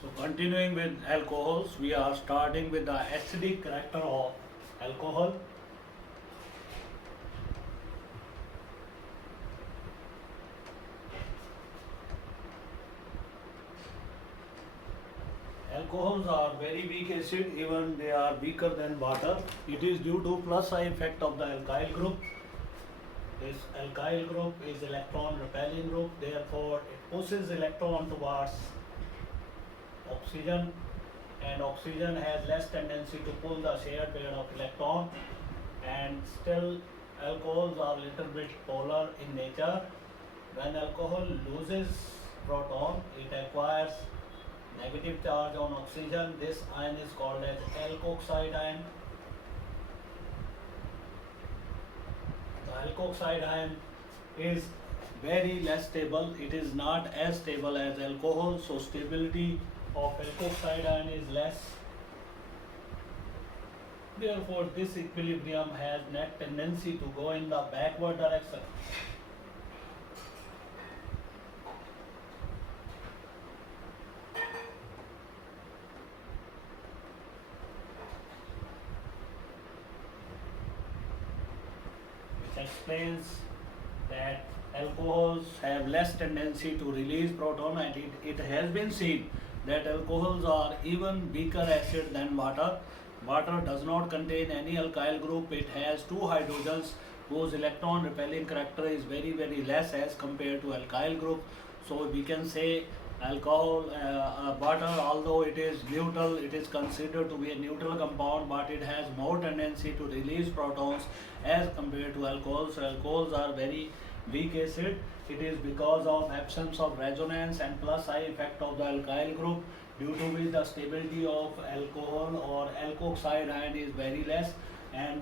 So continuing with alcohols, we are starting with the acidic character of alcohol. Alcohols are very weak acid, even they are weaker than water. It is due to plus I effect of the alkyl group. This alkyl group is electron repelling group, therefore it pushes electron towards oxygen, and oxygen has less tendency to pull the shared pair of electron, and still alcohols are little bit polar in nature. When alcohol loses proton, it acquires negative charge on oxygen. This ion is called as alkoxide ion. The alkoxide ion is very less stable. It is not as stable as alcohol, so stability of alkoxide ion is less. Therefore, this equilibrium has net tendency to go in the backward direction. Which explains that alcohols have less tendency to release proton, and it has been seen that alcohols are even weaker acid than water. Water does not contain any alkyl group. It has two hydrogens whose electron repelling character is very less as compared to alkyl group. So we can say water, although it is neutral, it is considered to be a neutral compound, but it has more tendency to release protons as compared to alcohols. So alcohols are very weak acid. It is because of absence of resonance and plus I effect of the alkyl group, due to which the stability of alcohol or alkoxide ion is very less. And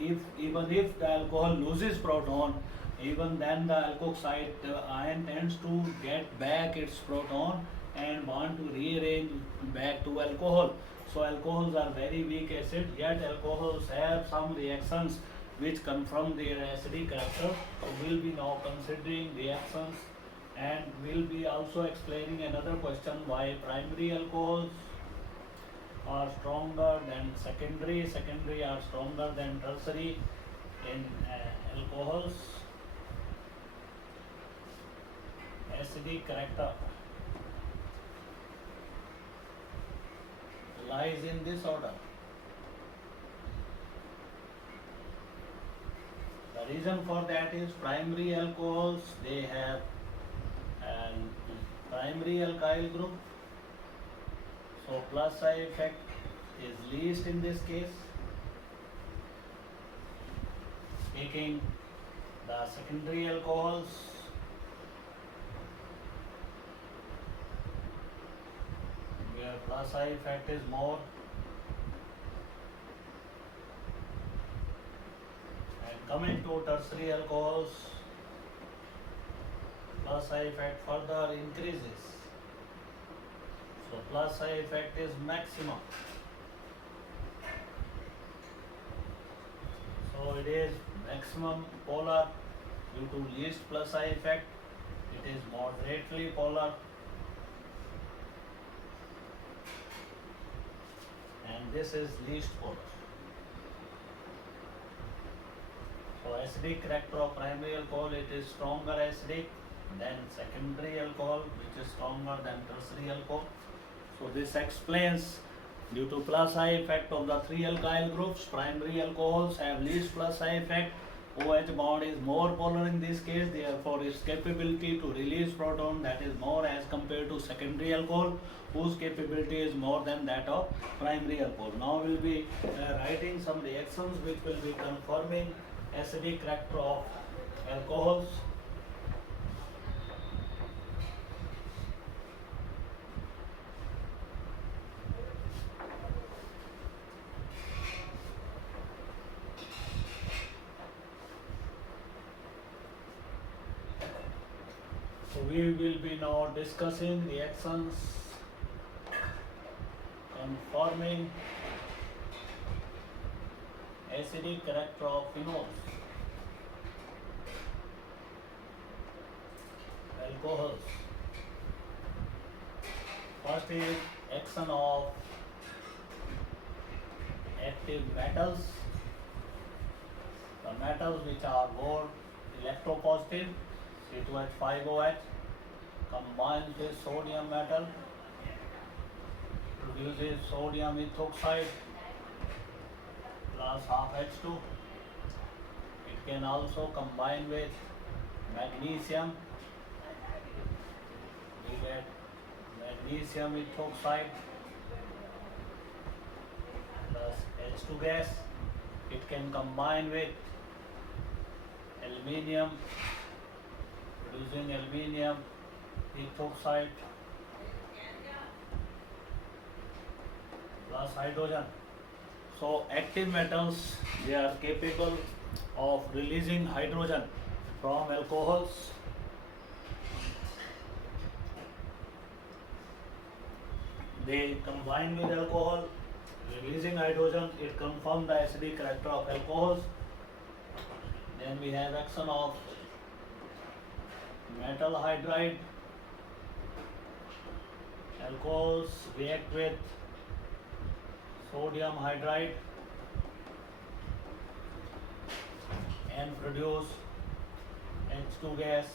even if the alcohol loses proton, even then the alkoxide ion tends to get back its proton and want to rearrange back to alcohol. So alcohols are very weak acid, yet alcohols have some reactions which confirm their acidic character. So we'll be now considering reactions, and we'll be also explaining another question: why primary alcohols are stronger than secondary are stronger than tertiary in alcohols. Acidic character lies in this order. The reason for that is primary alcohols, they have an primary alkyl group, so plus I effect is least in this case. Taking the secondary alcohols, where plus I effect is more, and coming to tertiary alcohols, plus I effect further increases. So plus I effect is maximum. So it is maximum polar due to least plus I effect. It is moderately polar, and this is least polar. So acidic character of primary alcohol, it is stronger acidic than secondary alcohol, which is stronger than tertiary alcohol. So this explains, due to plus I effect of the three alkyl groups, primary alcohols have least plus I effect. OH bond is more polar in this case, therefore its capability to release proton, that is more as compared to secondary alcohol, whose capability is more than that of primary alcohol. Now we will be writing some reactions which will be confirming acidic character of alcohols. So we will be now discussing reactions confirming acidic character of phenols, alcohols. First is action of active metals. The metals which are more electropositive, C2H5OH, combines with sodium metal, produces sodium ethoxide plus half H2. It can also combine with magnesium. We get magnesium ethoxide plus H2 gas. It can combine with aluminium, producing aluminium ethoxide plus hydrogen. So active metals, they are capable of releasing hydrogen from alcohols. They combine with alcohol, releasing hydrogen. It confirms the acidic character of alcohols. Then we have action of metal hydride. Alcohols react with sodium hydride and produce H2 gas.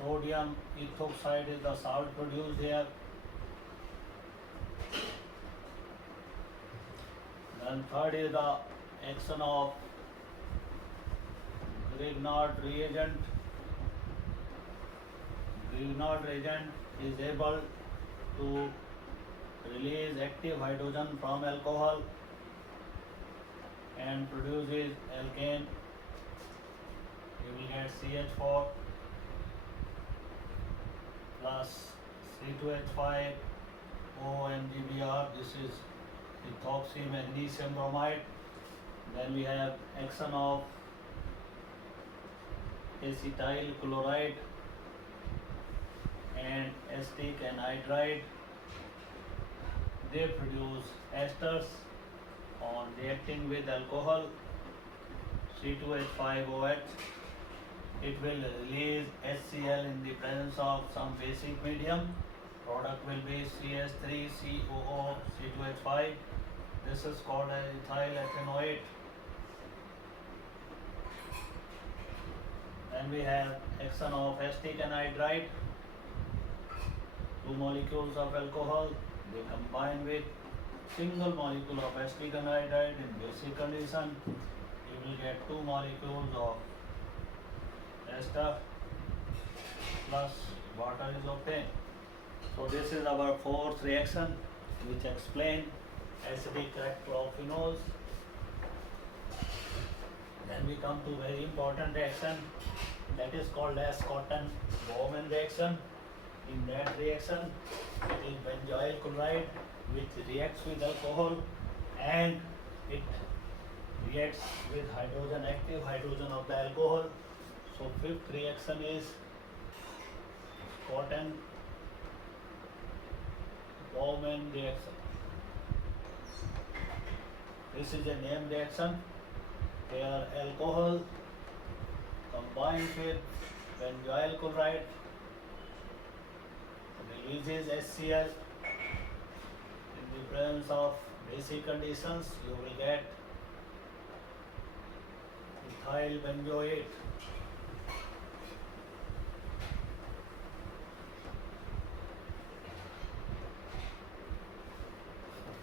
Sodium ethoxide is the salt produced here. Then third is the action of Grignard reagent. Grignard reagent is able to release active hydrogen from alcohol and produces alkane. You will get CH4 plus C2H5 OMGBr. This is ethoxy magnesium bromide. Then we have action of acetyl chloride and acetic anhydride. They produce esters on reacting with alcohol C2H5OH. It will release HCl in the presence of some basic medium. Product will be CH3COO C2H5. This is called as ethyl ethanoate. Then we have action of acetic anhydride. Two molecules of alcohol, they combine with single molecule of acetic anhydride in basic condition. You will get two molecules of ester plus water is obtained. So this is our fourth reaction which explain acidic character of phenols. Then we come to very important reaction that is called as Schotten-Bowman reaction. In that reaction, it is benzoyl chloride which reacts with alcohol and it reacts with hydrogen, active hydrogen of the alcohol. So fifth reaction is Schotten-Bowman reaction. This is a named reaction where alcohol combines with benzoyl chloride, releases HCl. In the presence of basic conditions, you will get ethyl benzoate.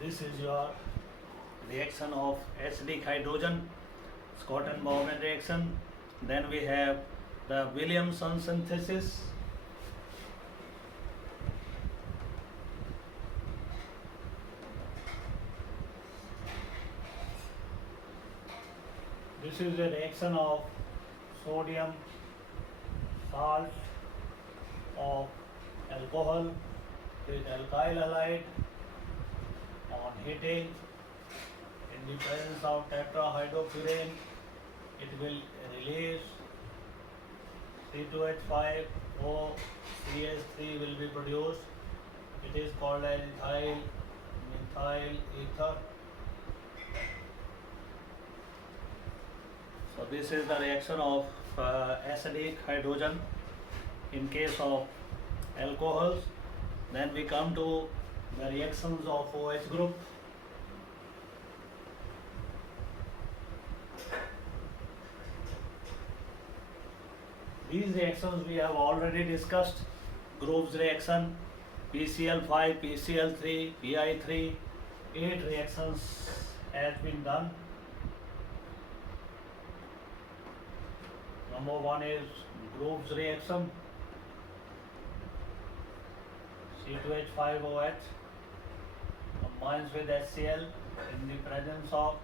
This is your reaction of acidic hydrogen, Schotten-Bowman reaction. Then we have the Williamson synthesis. This is a reaction of sodium, salt of alcohol with alkyl halide on heating. In the presence of tetrahydrofuran, it will release C2H5O, CH3 will be produced. It is called as methyl ether. So this is the reaction of acidic hydrogen in case of alcohols. Then we come to the reactions of OH group. These reactions we have already discussed. Group's reaction, PCl5, PCl3, Pi3, 8 reactions has been done. Number one is Group's reaction, C2H5OH combines with HCl in the presence of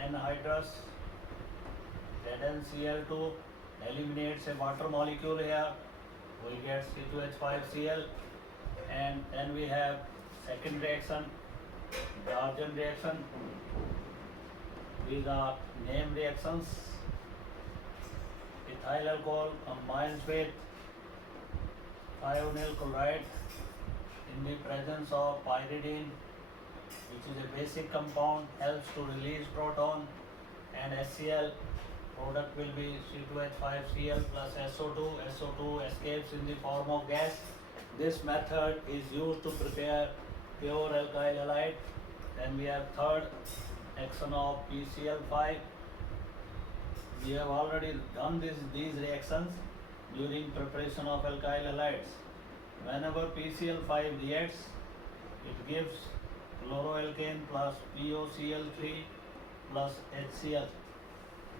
anhydrous ZnCl2, eliminates a water molecule here, we get C2H5Cl, and then we have second reaction, Darjan reaction. These are name reactions. Ethyl alcohol combines with thionyl chloride in the presence of pyridine, which is a basic compound, helps to release proton, and HCl. Product will be C2H5Cl plus SO2. SO2 escapes in the form of gas. This method is used to prepare pure alkyl halide. Then we have third action of PCl5. We have already done these reactions during preparation of alkyl halides. Whenever PCl5 reacts, it gives chloroalkane plus POCl3 plus HCl.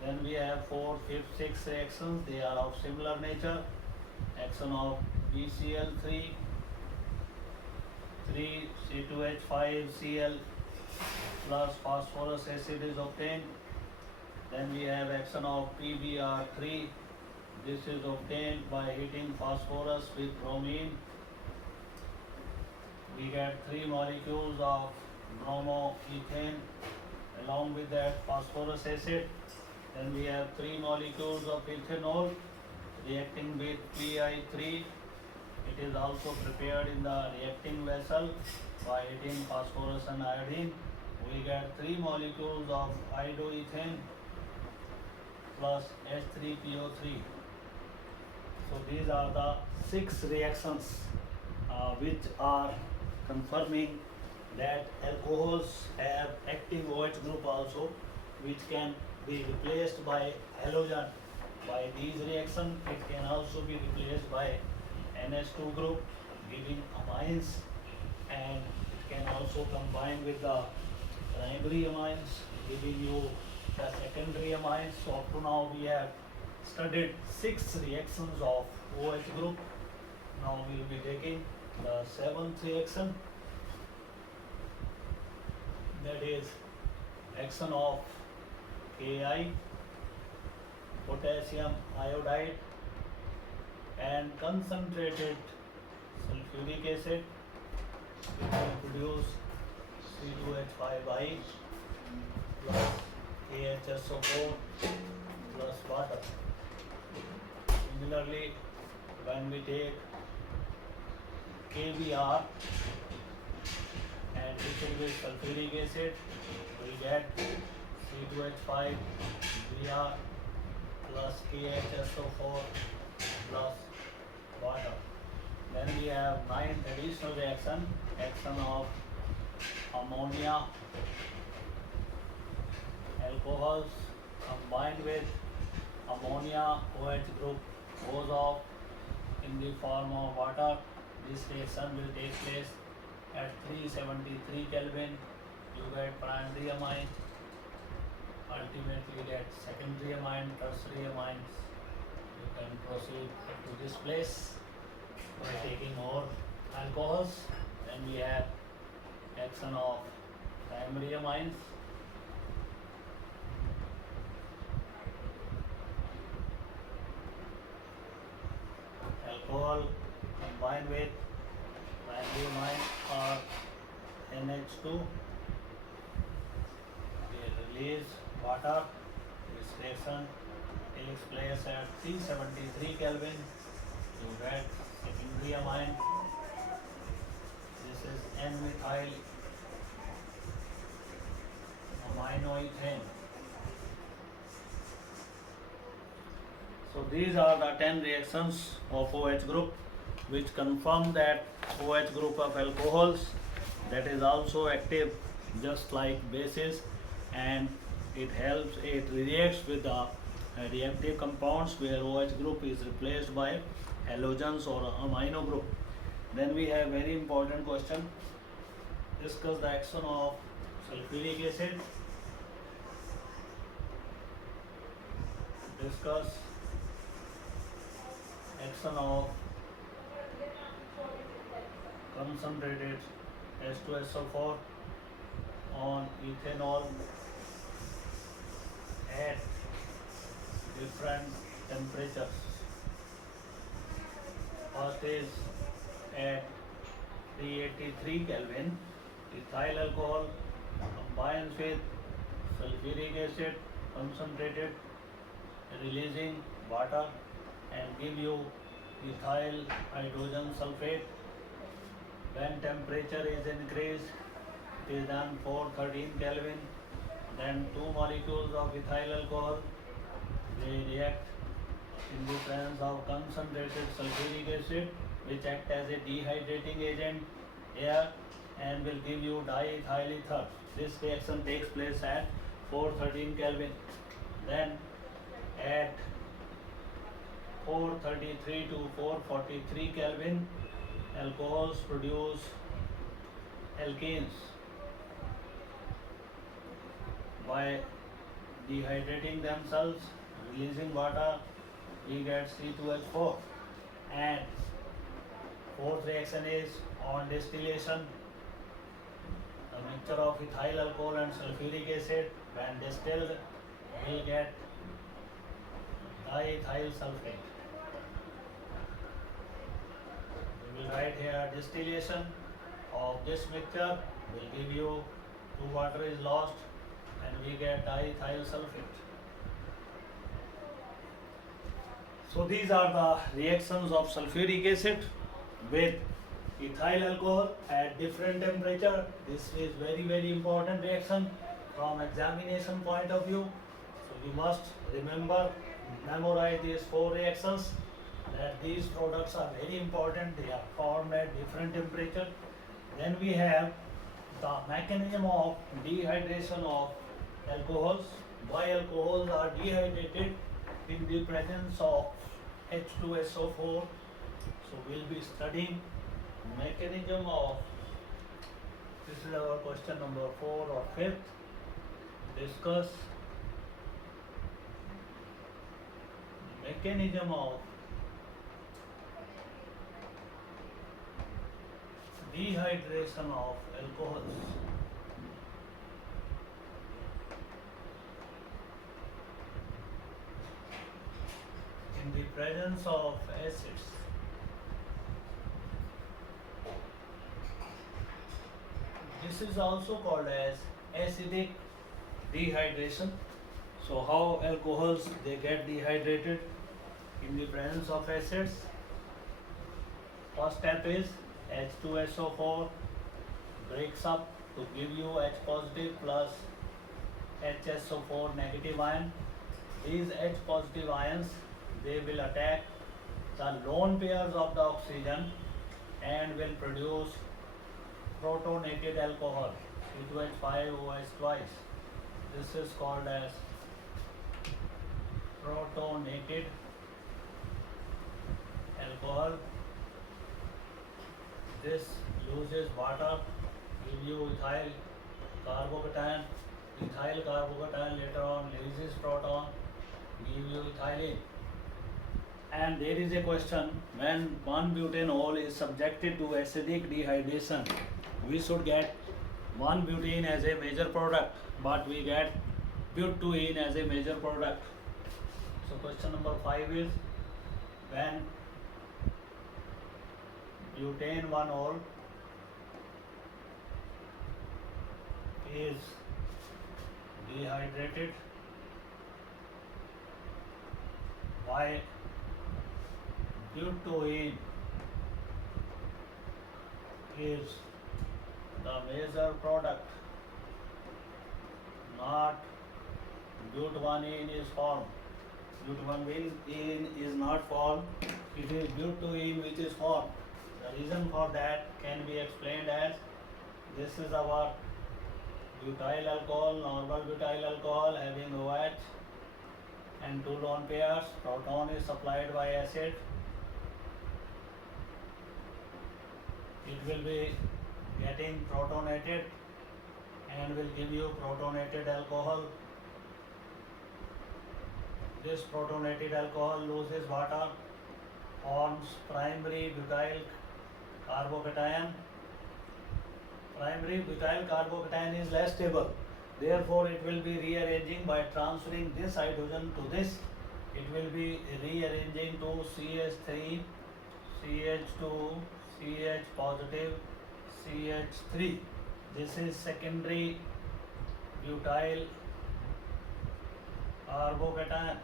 Then we have 4, 5, 6 reactions. They are of similar nature. Action of PCl3, 3 C2H5Cl plus phosphorus acid is obtained. Then we have action of PBr3. This is obtained by heating phosphorus with bromine. We get 3 molecules of bromoethane along with that phosphorus acid. Then we have 3 molecules of ethanol reacting with Pi3. It is also prepared in the reacting vessel by heating phosphorus and iodine. We get 3 molecules of iodoethane plus H3PO3. So these are the 6 reactions which are confirming that alcohols have active OH group also, which can be replaced by halogen. By these reactions, it can also be replaced by NH2 group, giving amines, and it can also combine with the primary amines, giving you the secondary amines. So up to now we have studied 6 reactions of OH group. Now we will be taking the 7th reaction, that is action of Ki, potassium iodide, and concentrated sulfuric acid, which will produce C2H5I plus KHSO4 plus water. Similarly, when we take KBr and mixing with sulfuric acid, we get C2H5 Br plus KHSO4 plus water. Then we have 9th additional reaction, action of ammonia alcohols combined with ammonia OH group goes off in the form of water. This reaction will take place at 373 Kelvin. You get primary amine, ultimately get secondary amine, tertiary amines. You can proceed to this place by taking more alcohols. Then we have action of primary amines. Alcohol combined with primary amine or NH2. We release water. This reaction takes place at 373 Kelvin. You get secondary amine. This is N-methyl aminoethane. So these are the 10 reactions of OH group which confirm that OH group of alcohols that is also active just like bases, and it reacts with the reactive compounds where OH group is replaced by halogens or amino group. Then we have very important question: discuss the action of sulfuric acid. Discuss action of concentrated H2SO4 on ethanol at different temperatures. First is at 383 Kelvin, ethyl alcohol combines with sulfuric acid concentrated, releasing water and give you ethyl hydrogen sulfate. When temperature is increased, it is done 413 Kelvin. Then two molecules of ethyl alcohol, they react in the presence of concentrated sulfuric acid, which act as a dehydrating agent here and will give you diethyl ether. This reaction takes place at 413 Kelvin. Then at 433 to 443 Kelvin, alcohols produce alkenes. By dehydrating themselves, releasing water, we get C2H4. And fourth reaction is on distillation. The mixture of ethyl alcohol and sulfuric acid, when distilled, will get diethyl sulfate. We will write here distillation of this mixture will give you two water is lost and we get diethyl sulfate. So these are the reactions of sulfuric acid with ethyl alcohol at different temperature. This is very important reaction from examination point of view. So you must remember, memorize these four reactions, that these products are very important. They are formed at different temperature. Then we have the mechanism of dehydration of alcohols. Why alcohols are dehydrated in the presence of H2SO4. So we'll be studying mechanism of, this is our question number 4 or 5th. Discuss mechanism of dehydration of alcohols. In the presence of acids. This is also called as acidic dehydration. So how alcohols they get dehydrated in the presence of acids? First step is H2SO4 breaks up to give you H positive plus HSO4 negative ion. These H positive ions, they will attack the lone pairs of the oxygen and will produce protonated alcohol, C2H5OH twice. This is called as protonated alcohol. This loses water, give you ethyl carbocation. Ethyl carbocation later on releases proton, give you ethylene. And there is a question, when 1-butanol is subjected to acidic dehydration, we should get 1-butene as a major product, but we get butene as a major product. So question number 5 is, when butane-1-ol is dehydrated by butene is the major product, not but1-ene is formed. But1-ene is not formed, it is butene which is formed. The reason for that can be explained as this is our butyl alcohol, normal butyl alcohol having OH and two lone pairs. Proton is supplied by acid. It will be getting protonated and will give you protonated alcohol. This protonated alcohol loses water, forms primary butyl carbocation. Primary butyl carbocation is less stable, therefore it will be rearranging by transferring this hydrogen to this. It will be rearranging to CH3, CH2, CH positive, CH3. This is secondary butyl carbocation.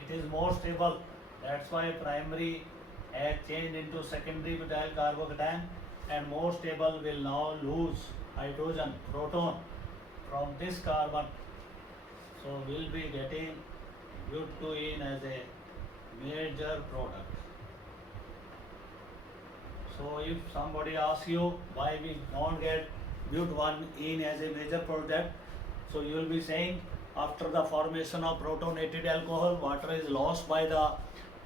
It is more stable, that's why primary has changed into secondary butyl carbocation, and more stable will now lose hydrogen, proton from this carbon. So we'll be getting butene as a major product. So if somebody asks you why we don't get butene as a major product, so you will be saying after the formation of protonated alcohol, water is lost by the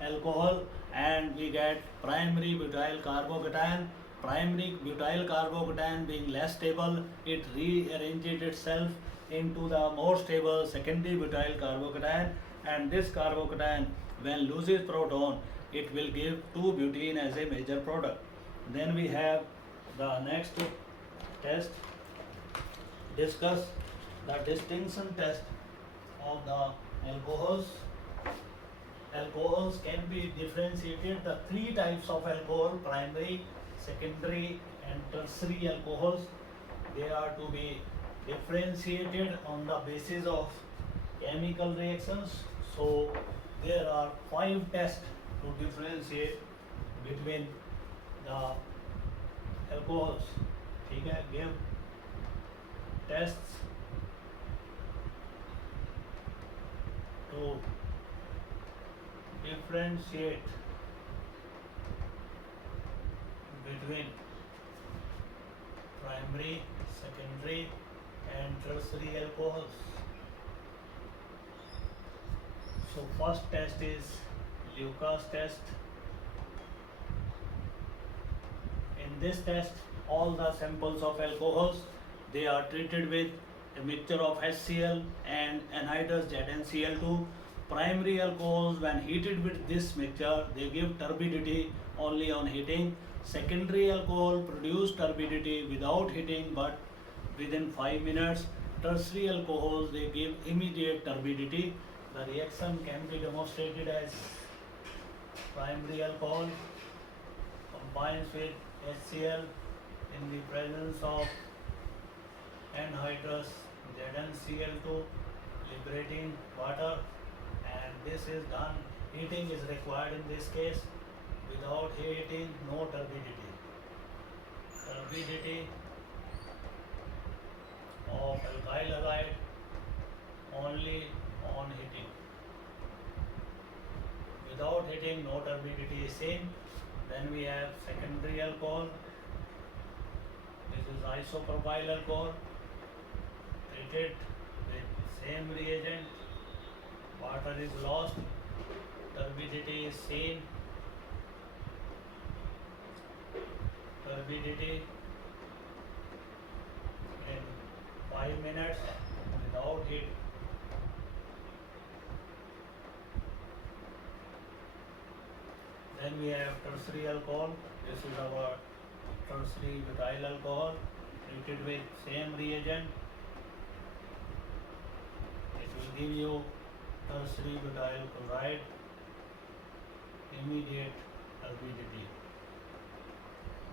alcohol and we get primary butyl carbocation. Primary butyl carbocation being less stable, it rearranges itself into the more stable secondary butyl carbocation, and this carbocation when loses proton, it will give 2-butene as a major product. Then we have the next test, discuss the distinction test of the alcohols. Alcohols can be differentiated the three types of alcohol: primary, secondary and tertiary alcohols. They are to be differentiated on the basis of chemical reactions. So there are 5 tests to differentiate between the alcohols. ठीक है, give tests to differentiate between primary, secondary and tertiary alcohols. So first test is Lucas test. In this test, all the samples of alcohols, they are treated with a mixture of HCl and anhydrous ZnCl2. Primary alcohols, when heated with this mixture, they give turbidity only on heating. Secondary alcohol produce turbidity without heating but within 5 minutes. Tertiary alcohols, they give immediate turbidity. The reaction can be demonstrated as primary alcohol combines with HCl in the presence of anhydrous ZnCl2 liberating water, and this is done, heating is required in this case. Without heating, no turbidity. Turbidity of alkyl halide only on heating. Without heating, no turbidity is seen. Then we have secondary alcohol. This is isopropyl alcohol treated with same reagent. Water is lost, turbidity is seen. Turbidity in 5 minutes without heat. Then we have tertiary alcohol. This is our tertiary butyl alcohol treated with same reagent. It will give you tertiary butyl chloride, immediate turbidity.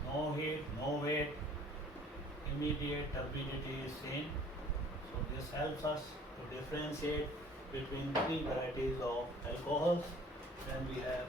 No heat, no weight, immediate turbidity is seen. So this helps us to differentiate between 3 varieties of alcohols. Then we have